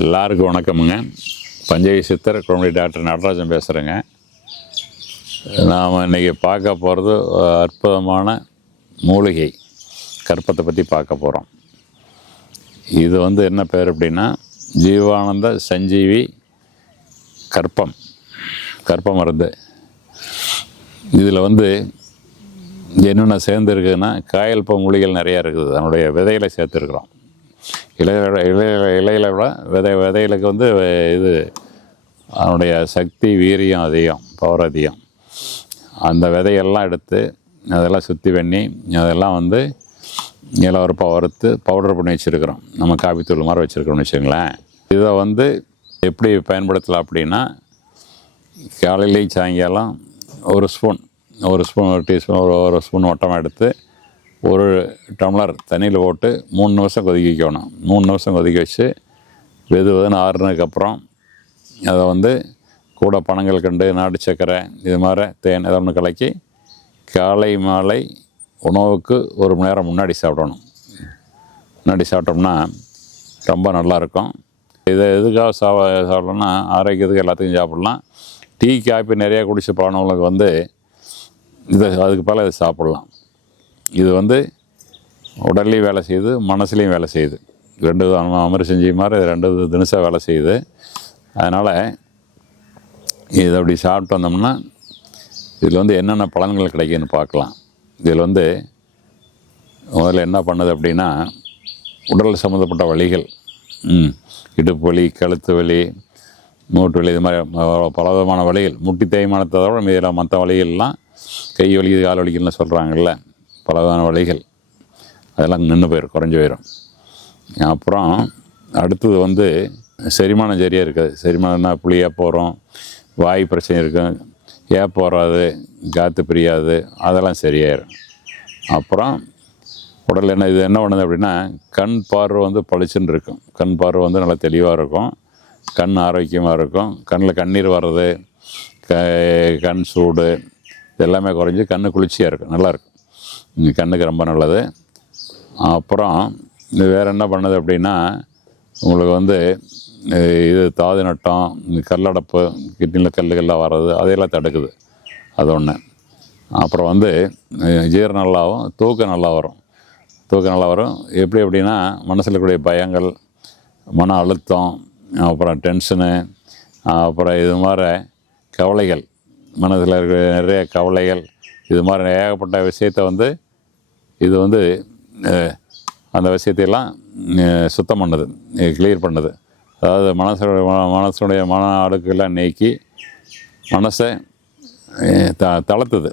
எல்லாருக்கும் வணக்கமுங்க. பஞ்சை சித்தர் குழந்தை டாக்டர் நடராஜன் பேசுகிறேங்க. நாம் இன்றைக்கி பார்க்க போகிறது அற்புதமான மூலிகை கற்பத்தை பற்றி பார்க்க போகிறோம். இது என்ன பேர் அப்படின்னா ஜீவானந்த சஞ்சீவி கற்ப மருந்து. இதில் என்னென்ன சேர்ந்துருக்குதுன்னா காயல்ப மூலிகள் நிறையா இருக்குது. அதனுடைய விதைகளை சேர்த்துருக்குறோம். இலையில விட விதைகளுக்கு இது அதனுடைய சக்தி வீரியம் அதிகம், பவர் அதிகம். அந்த விதையெல்லாம் எடுத்து அதெல்லாம் சுற்றி பண்ணி அதெல்லாம் இலவரப்பாக வறுத்து பவுடர் பண்ணி வச்சுருக்கிறோம். நம்ம காபித்தூள் மாதிரி வச்சுருக்கோம்னு வச்சுங்களேன். இதை எப்படி பயன்படுத்தலாம் அப்படின்னா, காலையிலேயும் சாயங்காலம் ஒரு டீஸ்பூன் ஒரு ஸ்பூன் வட்டமாக எடுத்து ஒரு டம்ளர் தண்ணியில் போட்டு 3 நிமிஷம் கொதிக்க வைக்கணும். 3 நிமிஷம் கொதிக்க வச்சு வெதுன்னு ஆறுனதுக்கப்புறம் அதை கூட பனங்கள் கண்டு நாட்டு சர்க்கரை இது மாதிரி தேன் ஏதோ ஒன்று கலக்கி காலை மாலை உணவுக்கு 1 மணி நேரம் முன்னாடி சாப்பிடணும். முன்னாடி சாப்பிட்டோம்னா ரொம்ப நல்லாயிருக்கும். இதை எதுக்காக சாப்பிடணும்னா ஆரோக்கியத்துக்கு எல்லாத்துக்கும் சாப்பிட்லாம். டீ காப்பி நிறையா குடிச்சு பழனவங்களுக்கு அதுக்கு பல இதை சாப்பிட்லாம். இது உடல்லையும் வேலை செய்யுது, மனசுலேயும் வேலை செய்யுது. 2 அமர் செஞ்சு மாதிரி 2 தினசாக வேலை செய்யுது. அதனால் இதை அப்படி சாப்பிட்டு வந்தோம்னா இதில் என்னென்ன பலன்கள் கிடைக்குன்னு பார்க்கலாம். இதில் முதல்ல என்ன பண்ணுது அப்படின்னா, உடல் சம்மந்தப்பட்ட வலிகள், இடுப்பு வலி, கழுத்து வலி, மூட்டு வலி, இது மாதிரி பல விதமான வலிகள், முட்டி தேய்மானத்தை தவிர இதில் மற்ற வலிகள்லாம் கை வலி கால் வலிகள்னு சொல்கிறாங்கல்ல, பல விதமான வலிகள் அதெல்லாம் நின்று போயிடும், குறைஞ்சி போயிடும். அப்புறம் அடுத்தது செரிமானம் சரியாக இருக்காது. செரிமானம்னா புளியாக போகிறோம், வாய் பிரச்சனை இருக்கும், போகாது, காற்று பிரியாது, அதெல்லாம் சரியாயிடும். அப்புறம் உடல் இது என்ன பண்ணுது அப்படின்னா, கண் பார்வை பளிச்சுன்னு இருக்கும். கண் பார்வை நல்லா தெளிவாக இருக்கும், கண் ஆரோக்கியமாக இருக்கும். கண்ணில் கண்ணீர் வர்றது, கண் சூடு இதெல்லாமே குறைஞ்சி கண் குளிர்ச்சியாக இருக்கும், நல்லாயிருக்கும். கண்ணுக்கு ரொம்ப நல்லது. அப்புறம் இது வேறு என்ன பண்ணுது அப்படின்னா, உங்களுக்கு இது தாது நட்டம், கல்லடப்பு, கிட்னியில் கல்லுகள்லாம் வர்றது அதையெல்லாம் தடுக்குது. அது ஒன்று. அப்புறம் ஜீரணம் நல்லாவும், தூக்கம் நல்லா வரும். எப்படி அப்படின்னா, மனசில் இருக்கக்கூடிய பயங்கள், மன அழுத்தம், அப்புறம் டென்ஷனு, அப்புறம் இது மாதிரி கவலைகள், மனசில் இருக்கிற நிறைய கவலைகள், இது மாதிரி ஏகப்பட்ட விஷயத்தை இது அந்த விஷயத்தையெல்லாம் சுத்தம் பண்ணுது, கிளியர் பண்ணுது. அதாவது மனசுடைய மன அடுக்கெல்லாம் நீக்கி மனசை தளர்த்துது.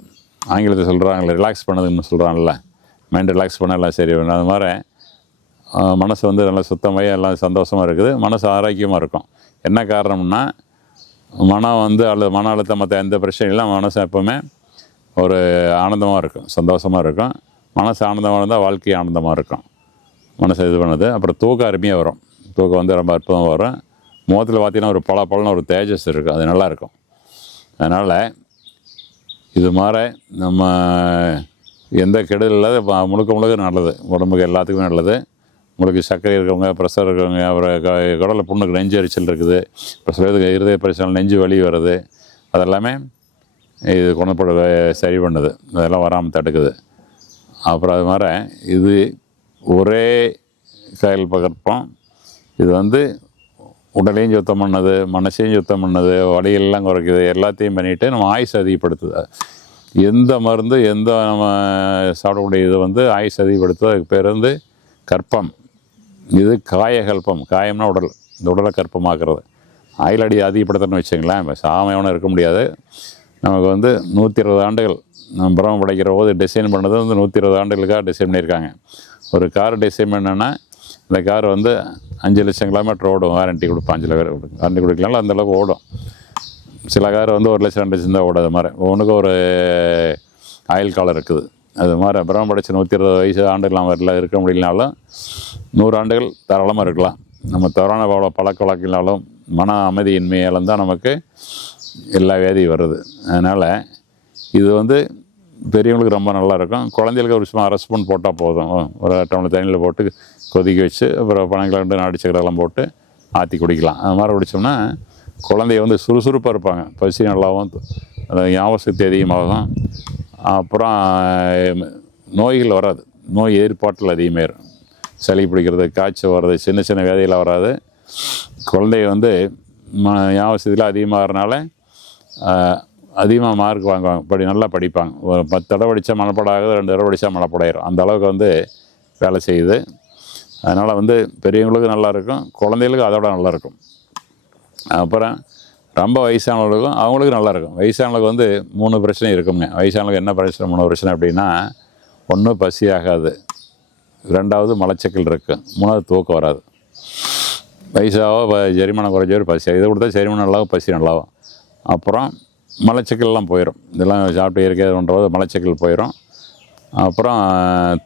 ஆங்கிலத்தை சொல்கிறாங்களே ரிலாக்ஸ் பண்ணதுன்னு சொல்கிறாங்கல்ல, மைண்ட் ரிலாக்ஸ் பண்ண எல்லாம் சரி. அது மாதிரி மனசு நல்லா சுத்தமாக எல்லாம் சந்தோஷமாக இருக்குது, மனசு ஆரோக்கியமாக இருக்கும். என்ன காரணம்னா, மனம் அல்லது மன அழுத்தம் மற்ற எந்த பிரச்சனையும் மனசு எப்போவுமே ஒரு ஆனந்தமாக இருக்கும், சந்தோஷமாக இருக்கும். மனசு ஆனந்தமாக இருந்தால் வாழ்க்கை ஆனந்தமாக இருக்கும். மனசை இது பண்ணுது. அப்புறம் தூக்கம் அருமையாக வரும். தூக்கம் ரொம்ப அற்புதமாக வரும். முகத்தில் பார்த்திங்கன்னா ஒரு பளபளன்னு ஒரு தேஜஸ் இருக்கும், அது நல்லாயிருக்கும். அதனால் இது மாதிரி நம்ம எந்த கெடுதல் இல்லாத முழுக்க நல்லது, உடம்புக்கு எல்லாத்துக்குமே நல்லது. உங்களுக்கு சர்க்கரை இருக்கவங்க, ப்ரெஷர் இருக்கவங்க, அப்புறம் குடலை புண்ணுக்கு நெஞ்சு எரிச்சல் இருக்குது, இப்போ சிலருக்கு இருதய பிரச்சனை, நெஞ்சு வலி வருது, அதெல்லாமே இது குணப்பட சரி பண்ணுது, அதெல்லாம் வராமல் தடுக்குது. அப்புறம் அது மாதிரி இது ஒரே காயல் பகற்பம். இது உடலையும் சுத்தம் பண்ணது, மனசையும் சுத்தம் பண்ணது, வலியெல்லாம் குறைக்குது, எல்லாத்தையும் பண்ணிவிட்டு நம்ம ஆயுசு அதிகப்படுத்துது. எந்த மருந்து எந்த நம்ம சாப்பிடக்கூடிய இது ஆயுசு அதிகப்படுத்துது. அதுக்கு பேர் கற்பம். இது காயகல்பம். காயம்னா உடல், இந்த உடலை கற்பமாக்குறது. ஆயுள் அதிகப்படுத்தணும்னு வச்சுங்களேன். இப்போ சாமையான இருக்க முடியாது. நமக்கு 120 ஆண்டுகள் நம்ம பிரம்ம படைக்கிற போது டிசைன் பண்ணது 120 ஆண்டுகளுக்காக டிசைன் பண்ணியிருக்காங்க. ஒரு கார் டிசைன் பண்ணோன்னா இந்த கார் 5 லட்சம் கிலோமீட்டர் ஓடும். வாரண்ட்டி கொடுப்போம், 5 லட்சம் வாரண்ட்டி கொடுக்கலாம்ல, அந்தளவுக்கு ஓடும். சில கார் 1 லட்சம் 2 லட்சம் தான் ஓடும். அது மாதிரி ஒன்றுக்கு ஒரு ஆயுள் காலம் இருக்குது. அது மாதிரி பிரம்ம படைச்ச 120 வயசு ஆண்டுகள் நம்ம இருக்க முடியலனாலும் 100 ஆண்டுகள் தாராளமாக இருக்கலாம். நம்ம தவறான பழக்க வழக்கினாலும் மன அமைதியின்மையாலும் தான் நமக்கு எல்லா வியாதியும் வருது. அதனால் இது பெரியவங்களுக்கு ரொம்ப நல்லாயிருக்கும். குழந்தைகளுக்கு ஒரு சும்மா 1/2 ஸ்பூன் போட்டால் போதும். ஒரு டம்ளர் தண்ணியில் போட்டு கொதிக்க வச்சு அப்புறம் பனங்கிழங்கு நாட்டு சக்கரெல்லாம் போட்டு ஆற்றி குடிக்கலாம். அது மாதிரி குடித்தோம்னா குழந்தைய வந்து சுறுசுறுப்பாக இருப்பாங்க, பசி நல்லாவும், அந்த ஞாபக சக்தி அதிகமாகும். அப்புறம் நோய்கள் வராது, நோய் எதிர்ப்பாற்றல் அதிகமாகிடும். சளி பிடிக்கிறது, காய்ச்சல் வர்றது, சின்ன சின்ன வியாதிகள் வராது. குழந்தைய வந்து ஞாபக சக்தியில் அதிகமாகறனால அதிகமாக மார்க் வாங்குவாங்க, நல்லா படிப்பாங்க. ஒரு 10 தடவை படித்தா மனப்பாடம் ஆகுது, 2 தடவை படித்தா மனப்பாடாயிரும். அந்த அளவுக்கு வந்து வேலை செய்யுது. அதனால் வந்து பெரியவங்களுக்கும் நல்லாயிருக்கும், குழந்தைகளுக்கும் அதோட நல்லாயிருக்கும். அப்புறம் ரொம்ப வயசானவங்களுக்கும் அவங்களுக்கும் நல்லாயிருக்கும். வயசானவங்களுக்கு வந்து 3 பிரச்சனை இருக்குங்க. வயசானவங்களுக்கு என்ன பிரச்சனை, 3 பிரச்சனை அப்படின்னா, 1 பசி ஆகாது, 2வது மலச்சிக்கல் இருக்குது, 3வது தூக்கம் வராது. வயசாக செரிமானம் குறைஞ்சவர் பசி, இதை கொடுத்தா செரிமானம் நல்லாவும் பசி நல்லாவும். அப்புறம் மலச்சிக்கல்லாம் போயிடும். இதெல்லாம் சாப்பிட்டு இயற்கையாக பண்ணுறது மலச்சிக்கல் போயிடும். அப்புறம்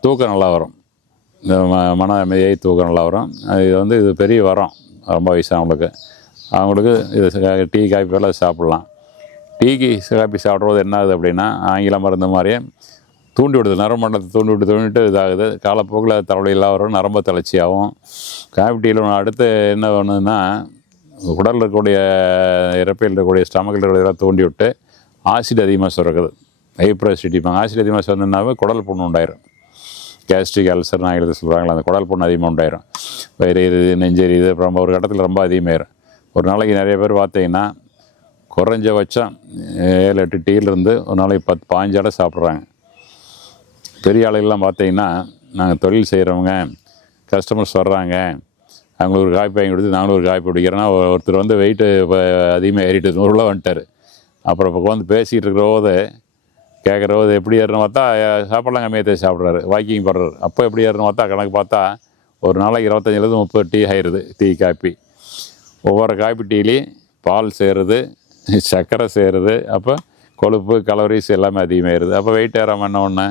தூக்கம் நல்லா வரும், இந்த மன அமைதியை தூக்கம் நல்லா வரும். இது வந்து இது பெரிய வரம் ரொம்ப வயசானவங்களுக்கு. அவங்களுக்கு இது டீ காஃபி எல்லாம் சாப்பிட்லாம். டீ காஃபி சாப்பிட்றது என்ன ஆகுது அப்படின்னா, ஆங்கில மருந்து மாதிரியே தூண்டி விடுது, நரம்பு மண்டலத்தை தூண்டிவிட்டு இதாகுது. காலப்போக்கில் தலைவலியெல்லாம் வரும், நரம்பு தளர்ச்சியாகும். காஃபி டீயில் அடுத்து என்ன பண்ணுதுன்னா, உடலில் இருக்கக்கூடிய இறப்பையில் இருக்கக்கூடிய ஸ்டமக்கில் இருக்கிறதெல்லாம் தூண்டி விட்டு ஆசிட் அதிகமாக சுரக்குது, ஹைப்ரோசிட்டிப்பாங்க. ஆசிட் அதிகமாக சொன்னாவே குடல் புண்ணு உண்டாயிரும். கேஸ்ட்ரிக் அல்சர்னு ஆங்கிலத்தில் சொல்கிறாங்களா, அந்த குடல் புண்ணு அதிகமாக உண்டாயிரும். வயிறு எரியுது, நெஞ்செரியுது, அப்புறம் ஒரு கட்டத்தில் ரொம்ப அதிகமாயிரும். ஒரு நாளைக்கு நிறைய பேர் பார்த்தீங்கன்னா குறைஞ்சபட்சம் 7-8 டீலேருந்து ஒரு நாளைக்கு 10-15 அடை சாப்பிட்றாங்க. பெரிய ஆளுகள்லாம் பார்த்தீங்கன்னா, நாங்கள் தொழில் செய்கிறவங்க, கஸ்டமர்ஸ் வர்றாங்க, அவங்களுக்கு ஒரு காப்பி வாங்கி கொடுத்து நாங்களும் ஒரு காப்பி குடிக்கிறோன்னா, ஒருத்தர் வந்து வெயிட்டு இப்போ அதிகமாக ஏறிட்டு 100 கிலோ வந்துட்டார். அப்புறம் இப்போ வந்து பேசிகிட்டு இருக்கிற போது கேட்குற போது எப்படி ஏறணும் பார்த்தா, சாப்பாடெலாம் கம்மியாக சாப்பிட்றாரு, வாக்கிங் போடுறாரு. அப்போ எப்படி ஏறணும் பார்த்தா, கணக்கு பார்த்தா ஒரு நாளைக்கு 25-30 டீ ஆயிடுது, டீ காப்பி. ஒவ்வொரு காப்பி டீலையும் பால் சேருது, சர்க்கரை சேருது, அப்போ கொழுப்பு கலோரிஸ் எல்லாமே அதிகமாகிடுது. அப்போ வெயிட் ஏறாமல் என்ன ஒன்று.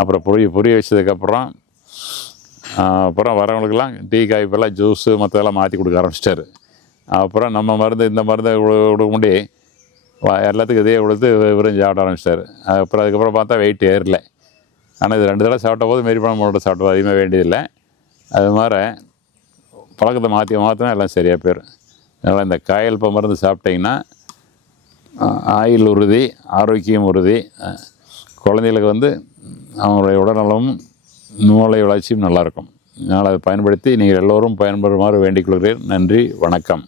அப்புறம் புரிய வச்சதுக்கப்புறம் அப்புறம் வரவங்களுக்கெல்லாம் டீ காய்ப்பெல்லாம் ஜூஸு மற்றதெல்லாம் மாற்றி கொடுக்க ஆரம்பிச்சிட்டாரு. அப்புறம் நம்ம மருந்து இந்த மருந்தை கொடுக்க முடி எல்லாத்துக்கும் இதே கொடுத்து விரைஞ்சு சாப்பிட ஆரம்பிச்சிட்டாரு. அப்புறம் அதுக்கப்புறம் பார்த்தா வெயிட் ஏறல. ஆனால் இது 2 தடவை சாப்பிட்ட போது மாரி பணம் மூணு சாப்பிட்ட அதிகமாக வேண்டியதில்லை. அது மாதிரி பழக்கத்தை மாற்றினா எல்லாம் சரியாக போயிடும். அதனால் இந்த காயல்ப மருந்து சாப்பிட்டிங்கன்னா ஆயுள் உறுதி, ஆரோக்கியம் உறுதி. குழந்தைகளுக்கு வந்து அவங்களுடைய உடல்நலமும் மூளை வளர்ச்சியும் நல்லாயிருக்கும். அதனால் அதை பயன்படுத்தி நீங்கள் எல்லோரும் பயன்பெறுமாறு வேண்டிக் கொள்கிறேன். நன்றி, வணக்கம்.